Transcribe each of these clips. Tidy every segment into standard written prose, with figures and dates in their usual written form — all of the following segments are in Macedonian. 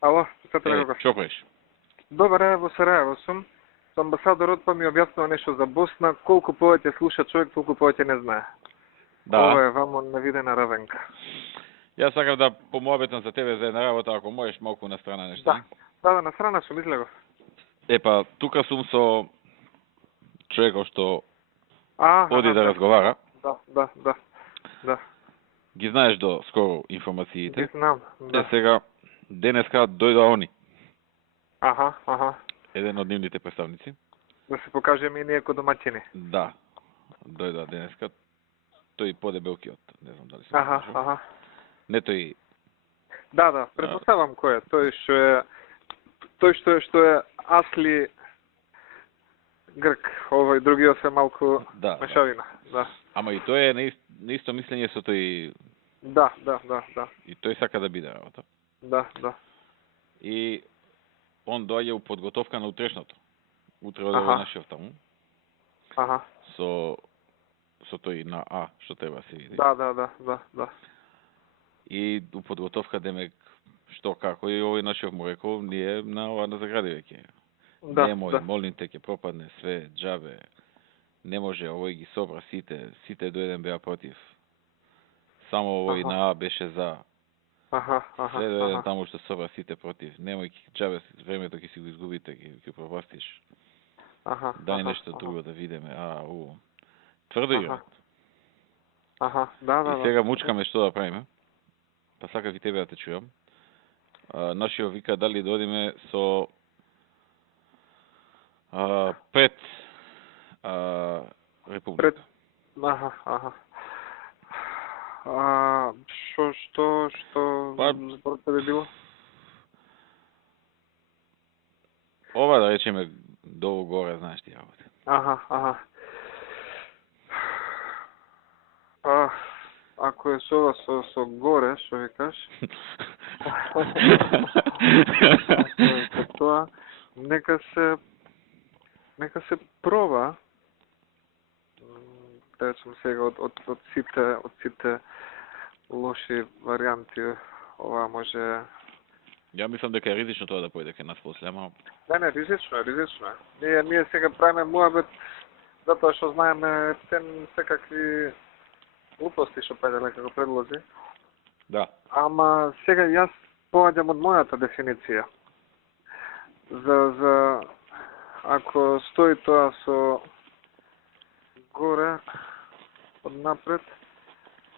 Ало, Петре Гогов. Што правиш? Добар, во Сараево сум. Со амбасадорот па ми објаснува нешто за Босна. Колку повеќе слуша човек, толку повеќе не знае. Ова е вамо навидена равенка. Јас сакам да помоабетам за тебе за една работа, ако можеш малку на страна нешто. Да, на страна сум излегов. Епа, тука сум со човекот што оди да разговара. Да. Ги знаеш до скоро информациите. Ги знам, да. Сега, денеска дојдоа они. Аха. Еден од нивните представници. Да се покажеме и ние ко домаќини. Да, дојдоа денеска. Тој подебелкиот, не знам дали се Аха. Не тој... Да, предпоставам кој е. Тој што е Асли Грк, овој другиот се малку мешавина. Да. Ама и тој е на исто мислење со тој... Да. И тој сака да биде работа. Да. И он доаѓа у подготовка на утрешното. Утре оде во нашиот таму. Аха. Со тој на А, што треба се види. Да. И у подготовка демек што како и овој нашиот му рекол, ние на ова на загради веќе. Да. Молим те ќе пропадне све џабе. Не може, овој ги собра сите до еден беа против. Само овој на А беше за. Аха. Све до еден таму што собра сите против. Немој џабе времето ќе си го изгубите, ќе пропастиш. Дај нешто друго да видиме. Тврдо играат. Да. И сега мучкаме што да правиме. Па сакав и тебе да те чујам. Нашиот вика дали да одиме со пред Република. Аха. Што според тебе било? Ова да речеме долу горе, знаеш ти работи. Аха. Ако е со горе, што викаш? Тоа нека се проба. Речем сега од сите лоши варијанти, ова може... Ја мислам дека е ризично тоа да појде кај нас после, ама... Не, ризично е. Ние сега правиме муабет, затоа што знаеме секакви глупости што Петеле како предложи. Да. Ама сега јас поаѓам од мојата дефиниција. За ако стои тоа со горе од напред,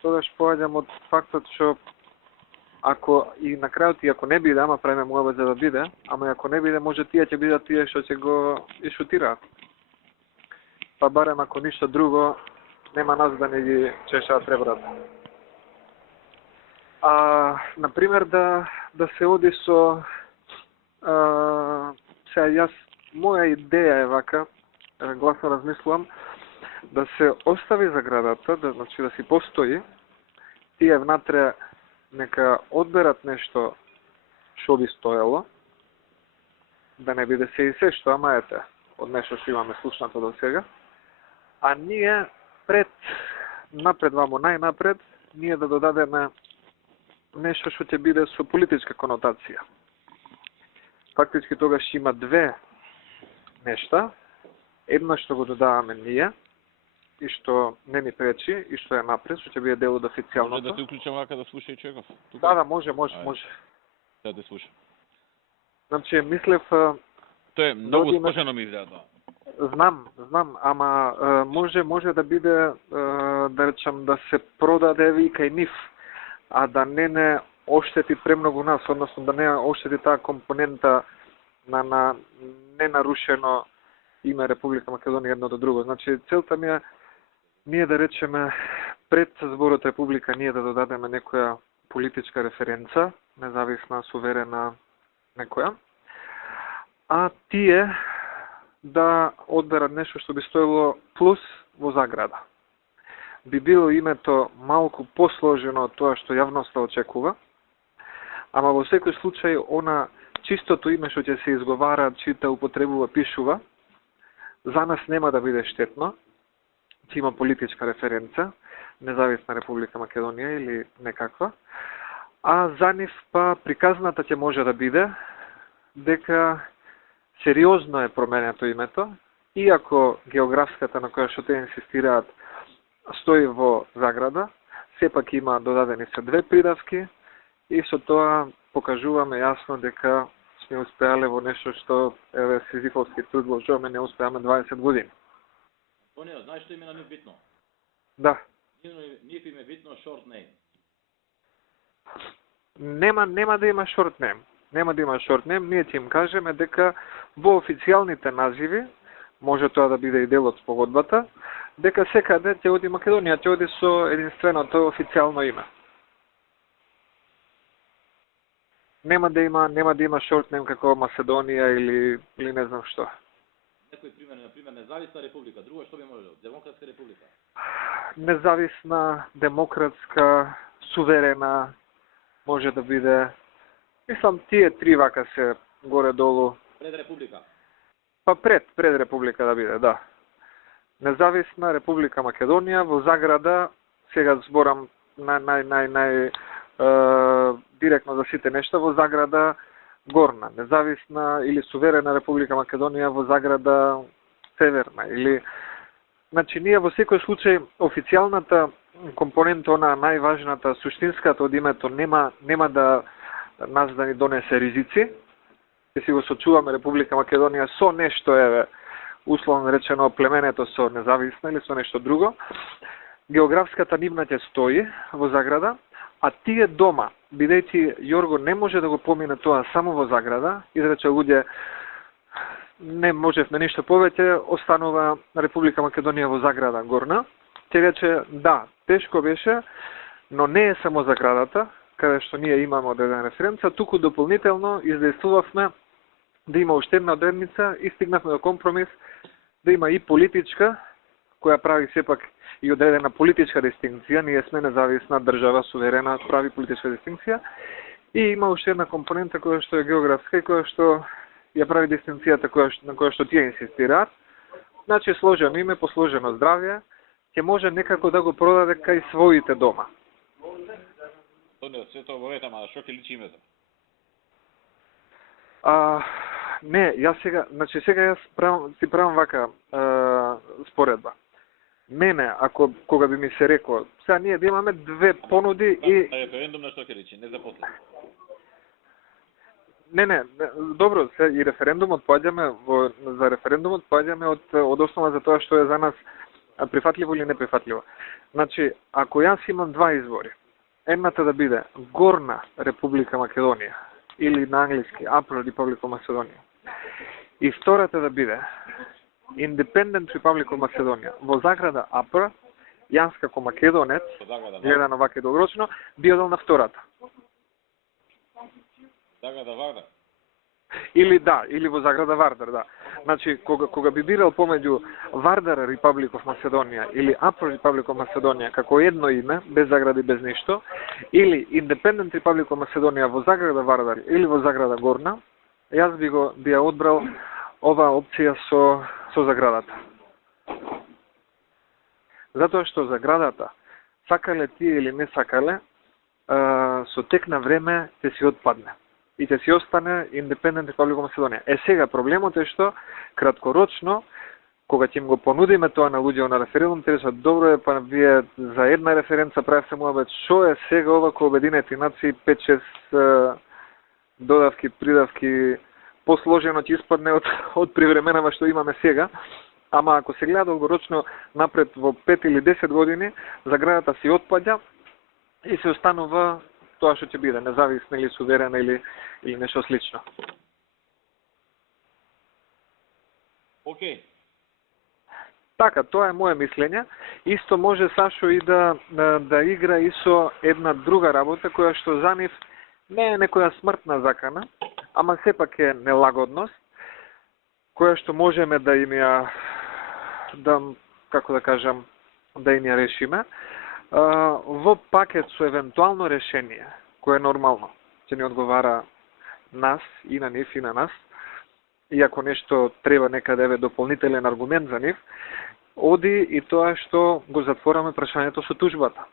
тогаш поаѓам од фактот што ако и на крајот и ако не биде, ама правиме муабет за да биде, ама и ако не биде, може тие ќе бидат тие што ќе го ишутираат. Па барем ако ништо друго, нема нас да не ги чешаат ребрата. Например, да се оди со... Сега јас, моја идеја е вака, гласно размислувам, да се остави заградата, значи да си постои, тие внатре нека одберат нешто што би стоело, да не биде се и се што, ама ете, од нешто што имаме слушнато до сега, а ние напред вамо, најнапред, ние да додадеме нешто што ќе биде со политичка конотација. Фактички тогаш има две нешта, едно што го додаваме ние, и што не ни пречи, и што е напред, што ќе биде дел од официјалното. Може да се уклучам вака да слуша и човеков? Да, може. Да те слушам. Значи, мислев... Тоа е многу спожено ми изгледа тоа. Знам, ама може да биде, да речам, да се продаде и кај нив, а да не оштети премногу нас, односно да не оштети таа компонента на ненарушено име Република Македонија едно до друго. Значи, целта ми е ние да речеме пред зборот Република ние да додадеме некоја политичка референца, независна, суверена некоја, а тие да одберат нешто што би стоело плюс во заграда. Би било името малку посложено од тоа што јавноста очекува, ама во секој случај она чистото име што ќе се изговара, чита, употребува, пишува, за нас нема да биде штетно, ќе има политичка референца, независна Република Македонија или некаква, А за нив па приказната ќе може да биде дека сериозно е променето името, иако географската на која што те инсистираат стои во заграда, сепак има додадени се две придавки и со тоа покажуваме јасно дека сме успеале во нешто што еве Сизифовски труд вложуваме, не успеаме 20 години. Тонио, знаеш што име на нив битно? Да. Нив им е битно short name. Нема да има short name. Нема да има short name, ние ќе им кажеме дека во официјалните називи, може тоа да биде и дел од спогодбата, дека секаде ќе оди Македонија, ќе оди со единственото официјално име. Нема да има short name како Македонија или не знам што. Некој пример, например, независна република, друго што би можело? Демократска република. Независна, демократска, суверена, може да биде. Мислам, тие три вака се горе-долу. Пред република. Па пред република да биде, да. Независна република Македонија, во заграда, сега зборам директно за сите нешта, во заграда Горна, независна или суверена република Македонија во заграда Северна, или значи ние во секој случај официјалната компонента, она најважната, суштинската од името нема да нас да ни донесе ризици. Ќе си го сочуваме Република Македонија со нешто, еве, условно речено племенето со независна или со нешто друго. Географската нивна ќе стои во заграда, а тие дома, бидејќи Јорго не може да го помине тоа само во заграда, изрече луѓе не можевме ништо повеќе, останува Република Македонија во заграда Горна. Ќе рече да, тешко беше, но не е само заградата, каде што ние имаме одредена референца, туку дополнително издействувавме да има уште една одредница и стигнавме до компромис да има и политичка, која прави сепак и одредена политичка дистинкција, ние сме независна држава, суверена, прави политичка дистинкција, и има уште една компонента која што е географска и која што ја прави дистинкцијата на која што тие инсистираат. Значи, сложено име, посложено здравје, ќе може некако да го продаде кај своите дома. Се тоа во ама што ќе личи името? Не, сега јас правам вака споредба. Мене, кога би ми се реко, сега ние да имаме две понуди и... Референдум на што ќе личи, не за после. Не, добро, и референдумот за референдумот поаѓаме од основа за тоа што е за нас прифатливо или неприфатливо. Значи, ако јас имам два избори, едната да биде Горна Република Македонија или на англиски Upper Republic of Macedonia, и втората да биде Independent Republic of Macedonia во заграда Upper, јас како македонец, гледано вака долгорочно, би одел на втората. Заграда Вардар. Или во заграда Вардар, да. Значи, кога би бирал помеѓу Вардар Republic of Macedonia или Upper Republic of Macedonia како едно име, без загради, без ништо, или Independent Republic of Macedonia во заграда Вардар или во заграда Горна, јас би ја одбрал оваа опција со заградата. Затоа што заградата, сакале тие или не сакале, со тек на време ќе си отпадне и ќе си остане Independent Republic of Macedonia. Сега проблемот е што краткорочно, кога ќе им го понудиме тоа на луѓе на референдум, те речат добро е, па вие за една референца правите муабет, шо е сега ова кој Обединети нации 5-6 додавки, придавки, посложено ќе испадне од привременава што имаме сега, ама ако се гледа долгорочно напред во 5 или 10 години, заградата си отпаѓа и се останува тоа што ќе биде, независна или суверена или нешто слично. Океј. Така, тоа е моје мислење. Исто може Сашо и да игра и со една друга работа, која што за нив не е некоја смртна закана, ама сепак е нелагодност, која што можеме да им ја, да им ја решиме, во пакет со евентуално решение, кое е нормално, ќе ни одговара нас и на нив и на нас, и ако нешто треба некаде дополнителен аргумент за нив, оди и тоа што го затвораме прашањето со тужбата.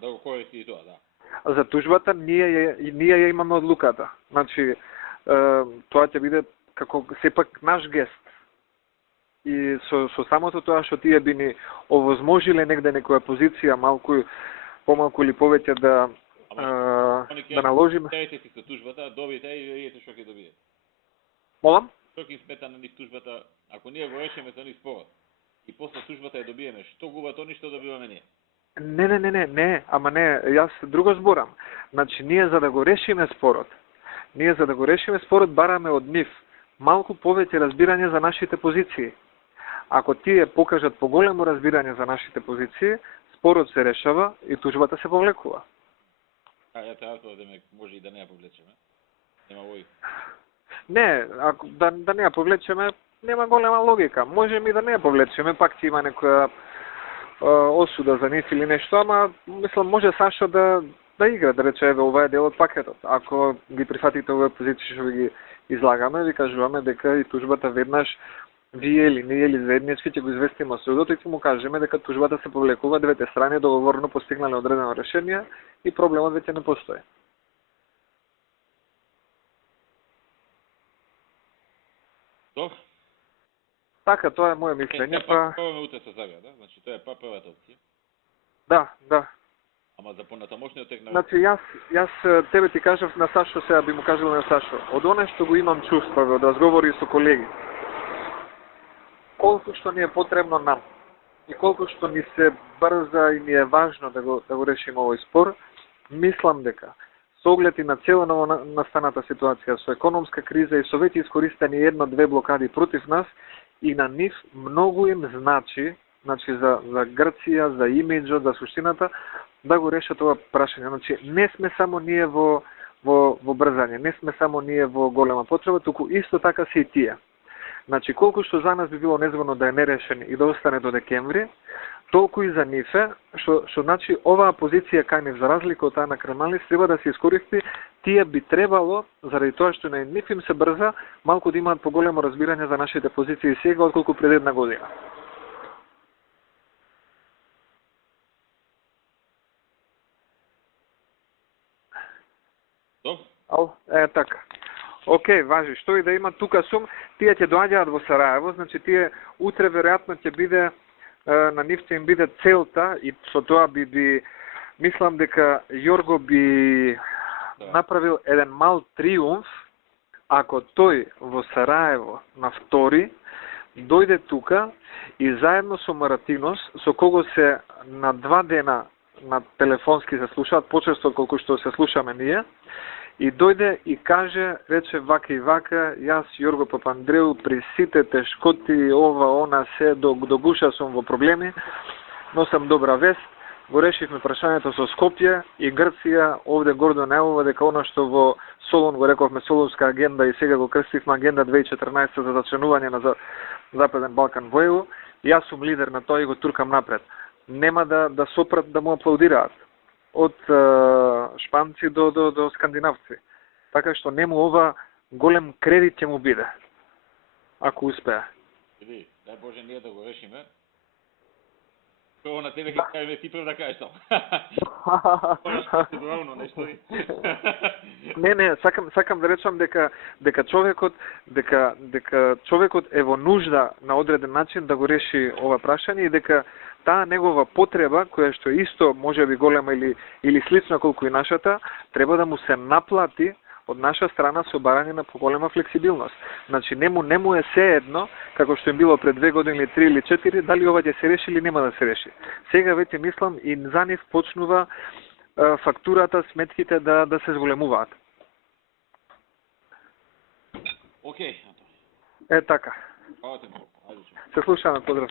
Да го користи и тоа, да. За тужбата ние ја имаме одлуката. Значи тоа ќе биде како сепак наш гест. И со самото тоа што тие би ни овозможиле негде некоја позиција помалку или повеќе да наложиме. Тејте си со тужбата, добиете и видите што ќе добиете. Молам? Што ќе смета на нив тужбата, ако ние го решиме со нив спорот и после тужбата ја добиеме, што губат они, што добиваме ние? Не, ама не, јас друго зборам. Значи, ние за да го решиме спорот, бараме од нив малку повеќе разбирање за нашите позиции. Ако тие покажат поголемо разбирање за нашите позиции, спорот се решава и тужбата се повлекува. Ја треба да може и да не ја повлечеме. Нема логика. Не, ако да не ја повлечеме, нема голема логика. Можеме и да не ја повлечеме, пак ќе има некоја осуда за нив или нешто, ама мислам може Сашо да игра, да рече, ова е дел од пакетот. Ако ги прифатите овие позиции што ги излагаме, ви кажуваме дека и тужбата веднаш вие или ние или заеднички ќе го известиме судот и ќе му кажеме дека тужбата се повлекува, двете страни договорно постигнале одредено решение и проблемот веќе не постои. Добро. Така, тоа е моје мислење, па пробаме утре со Загреб, да? Значи тоа е првата опција. Да. Ама за понатамошниот тек на... Значи јас тебе ти кажав на Сашо, сега би му кажал на Сашо, од оно што го имам чувствував од разговори со колеги, колку што ни е потребно нам и колку што ни се брза и ни е важно да го решиме овој спор, мислам дека со оглед и на цела настаната ситуација со економска криза и со веќе искористени 1-2 блокади против нас, и на нив многу им значи за Грција, за имиџот, за суштината, да го решат ова прашање. Значи, не сме само ние во брзање, не сме само ние во голема потреба, туку исто така се и тие. Значи, колку што за нас би било незвано да е нерешен и да остане до декември, толку и за нив е, што значи оваа позиција кај нив, за разлика од таа на Кремалис, треба да се искористи. Тие би требало, заради тоа што на нив им се брза, малку да имаат поголемо разбирање за нашите позиции сега, отколку пред една година. Така. Океј, важи, што и да има, тука сум, тие ќе доаѓаат во Сараево, значи тие утре веројатно ќе биде, на нив ќе им биде целта и со тоа би мислам дека Јорго би направил еден мал триумф, ако тој во Сараево на втори дојде тука и заедно со Маратинос, со кого се на 2 дена на телефонски се слушаат, почесто колку што се слушаме ние, и дојде и каже, рече вака и вака, јас Јорго Папандреу при сите тешкоти, ова, она, се, до гуша сум во проблеми, но сам добра вест, го решивме прашањето со Скопје и Грција, овде гордо најавува дека она што во Солун го рековме Солунска агенда и сега го крстивме агенда 2014 за зачленување на Западен Балкан во ЕУ, јас сум лидер на тоа и го туркам напред. Нема да сопрат да му аплаудираат. Од шпанци до скандинавци. Така што нему ова голем кредит ќе му биде, ако успее. Види, дај Боже ние да го решиме. Прво на тебе ќе кажеме ти прв да кажеш тоа. Процедурално нешто. Не, сакам да речам дека човекот е во нужда на одреден начин да го реши ова прашање и дека таа негова потреба, која што исто може би голема или слична колку и нашата, треба да му се наплати од наша страна со барање на поголема флексибилност. Значи, не му е се едно, како што им било пред 2 години, 3 или 4, дали ова ќе се реши или нема да се реши. Сега веќе мислам и за нив почнува фактурата, сметките да се зголемуваат. Океј. Така. Се слушаме, поздрав.